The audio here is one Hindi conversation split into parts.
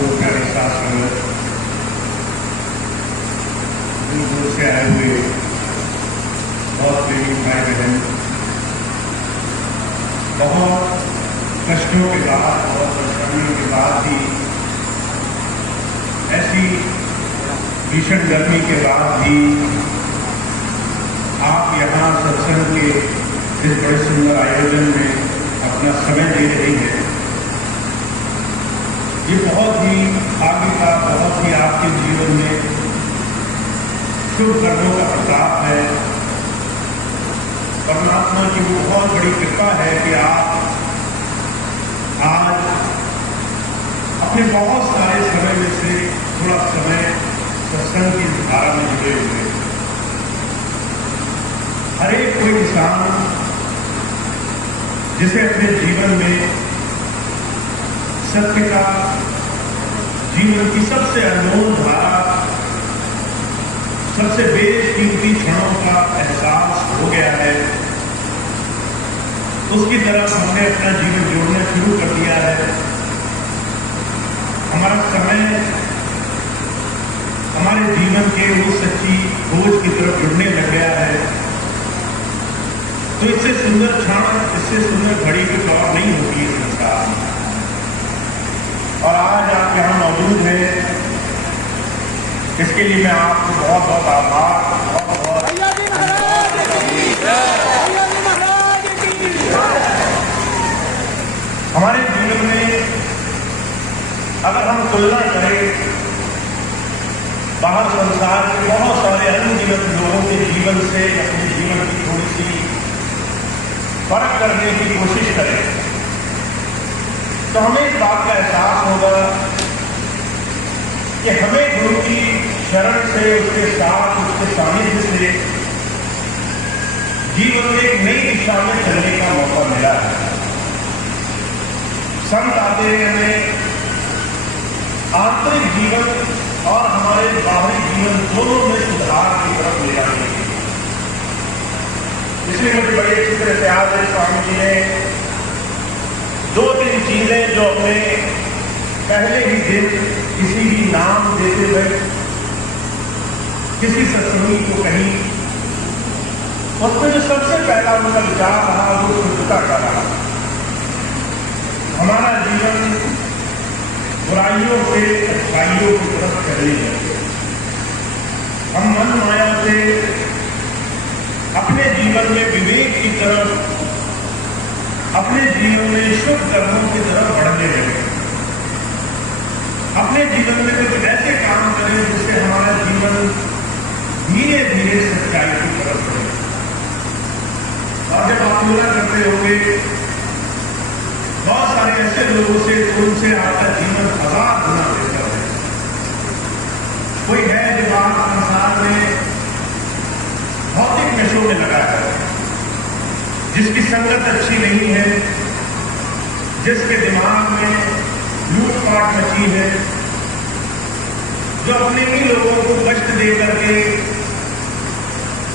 वो प्यारे शास्त्र दूर दूर से आए हुए बहुत प्रेमी भाई बहन, बहुत कष्टों के बाद, बहुत परेशानियों के बाद भी, ऐसी भीषण गर्मी के बाद भी आप यहाँ सत्संग के इस बड़े सुंदर आयोजन में अपना समय दे रही है। ये बहुत ही आगे का, बहुत ही आपके जीवन में शुभ कर्मों का प्रताप है। परमात्मा की वो बहुत बड़ी कृपा है कि आप आज अपने बहुत सारे समय में से थोड़ा समय सत्संग की धारा में जुड़े हुए। हर एक कोई इंसान जिसे अपने जीवन में सत्य का, जीवन की सबसे अनमोल धारा, सबसे बेशकीमती क्षणों का एहसास हो गया है, उसकी तरफ हमने अपना जीवन जोड़ना शुरू कर दिया है। हमारा समय हमारे जीवन के वो सच्ची खोज की तरफ जुड़ने लग गया है। तो इससे सुंदर क्षण, इससे सुंदर घड़ी कुछ और नहीं होगी इस संसार में। और आज आप यहां मौजूद हैं, इसके लिए मैं आपको बहुत बहुत आभार, बहुत बहुत हमारे जीवन में अगर हम तुलना करें बाहर संसार के बहुत सारे अनगिनत लोगों के जीवन से, अपने जीवन की थोड़ी सी फर्क करने की कोशिश करें, तो हमें इस बात का एहसास होगा कि हमें गुरु की शरण से, उसके साथ, उसके सानिध्य से जीवन में एक नई दिशा में चलने का मौका मिला है। संत आते हैं हमें आंतरिक जीवन और हमारे बाहरी जीवन दोनों में सुधार की तरफ ले जाने के लिए। इसलिए मुझे बड़ी अच्छी तरह से याद है, स्वामी जी ने 2-3 चीजें जो अपने पहले ही दिन किसी भी नाम देते हुए किसी सत्संगी को कही, उसमें जो सबसे पहला उनका विचार रहा वो शुद्धता का रहा। हमारा जीवन बुराइयों से अच्छाइयों की तरफ चलने लगे। हम मन माया से अपने जीवन में विवेक की तरफ, अपने जीवन में शुभ कर्मों की तरफ बढ़ने लगे। अपने जीवन में कुछ ऐसे काम करें जिससे हमारा जीवन धीरे धीरे सच्चाई की तरफ बढ़े। और जब आप तुलना करते होंगे बहुत सारे ऐसे लोगों से, उनसे आपका जीवन 1000 गुना बेहतर है। कोई है जो आप संसार में भौतिक नशों में लगा है, जिसकी संगत अच्छी नहीं है, जिसके दिमाग में लूटपाट मची है, जो अपने ही लोगों को कष्ट दे करके,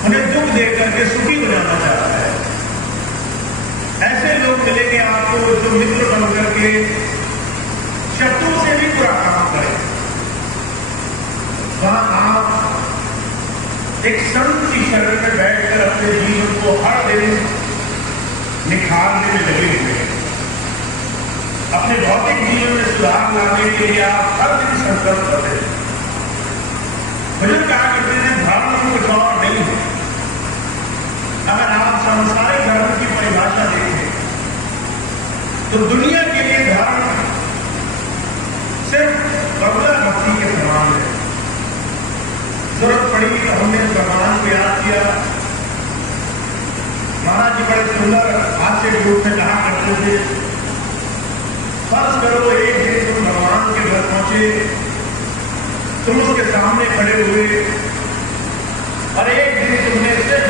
उन्हें दुख दे करके सुखी बनाना चाहता है। ऐसे लोग मिलेंगे आपको जो मित्र बन करके शत्रुओं से भी बुरा काम करें। वहां आप एक संत की शरण में बैठकर अपने जीवन को हर दिन निखारने में लगे हुए हैं। अपने भौतिक जीवन में सुधार लाने के लिए आप हर दिन संकल्प करते हैं। भजन कहा करते हैं धर्म कुछ और नहीं है। अगर आप सांसारिक धर्म की परिभाषा देखें तो दुनिया के लिए धर्म सिर्फ बंगला भक्ति के समान है। जरूरत पड़ी तो हमने भगवान को याद किया। महाराज जी बड़े सुंदर हास्य के रूप में कहा करते थे, फर्ज करो एक दिन तुम भगवान के घर पहुंचे, तुम उसके सामने खड़े हुए और एक दिन तुमने सिर्फ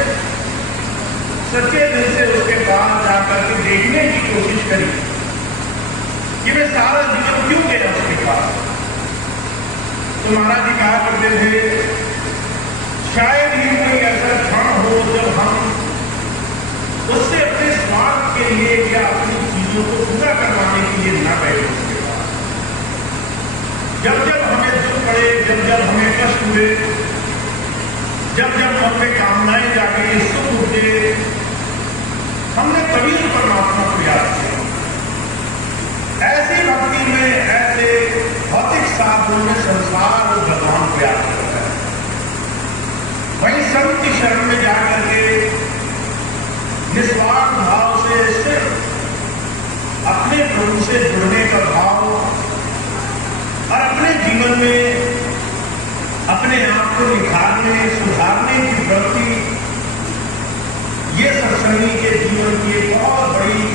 सच्चे दिल से उसके पास जाकर के देखने की कोशिश करी कि मैं सारा जीवन क्यों गया उसके पास। तो महाराज जी कहा करते थे, शायद ही कोई ऐसा क्षण हो जब हम उससे अपने स्वार्थ के लिए या अपनी चीजों को पूरा करवाने के लिए न बैठे उसके पास। पड़े, जब जब हमें कष्ट हुए, जब जब मन में कामनाएं जागे, सुख उठे, हमने कबीर परमात्मा को याद किया। ऐसी भक्ति में, ऐसे भौतिक साधनों में संसार और भगवान को याद करता है। वहीं संत की शरण में जाकर के निस्वार्थ भाव से सिर्फ अपने प्रभु से जुड़ने का भाव और अपने जीवन में अपने आप को निखारने, सुधारने की प्रवृत्ति, ये सत्संगी के जीवन की एक बहुत बड़ी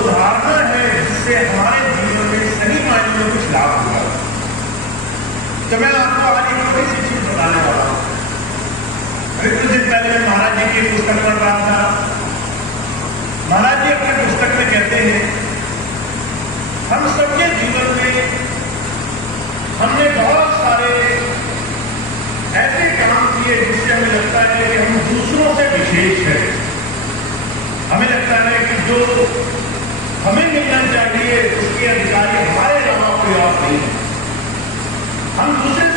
उदाहरण है, जिससे हमारे जीवन में सही मायने में कुछ लाभ हुआ। तो मैं आपको आज एक थोड़ी सी चीज बताने वाला हूं। अभी कुछ दिन पहले मैं महाराज जी की पुस्तक पढ़ रहा था। महाराज जी अपने पुस्तक में कहते हैं, हम सबके जीवन में हमने बहुत सारे ऐसे काम किए जिससे हमें लगता है कि हम दूसरों से विशेष हैं। हमें लगता है कि जो हमें मिलना चाहिए उसके अधिकारी हमारे अलावा कोई और नहीं है। हम दूसरे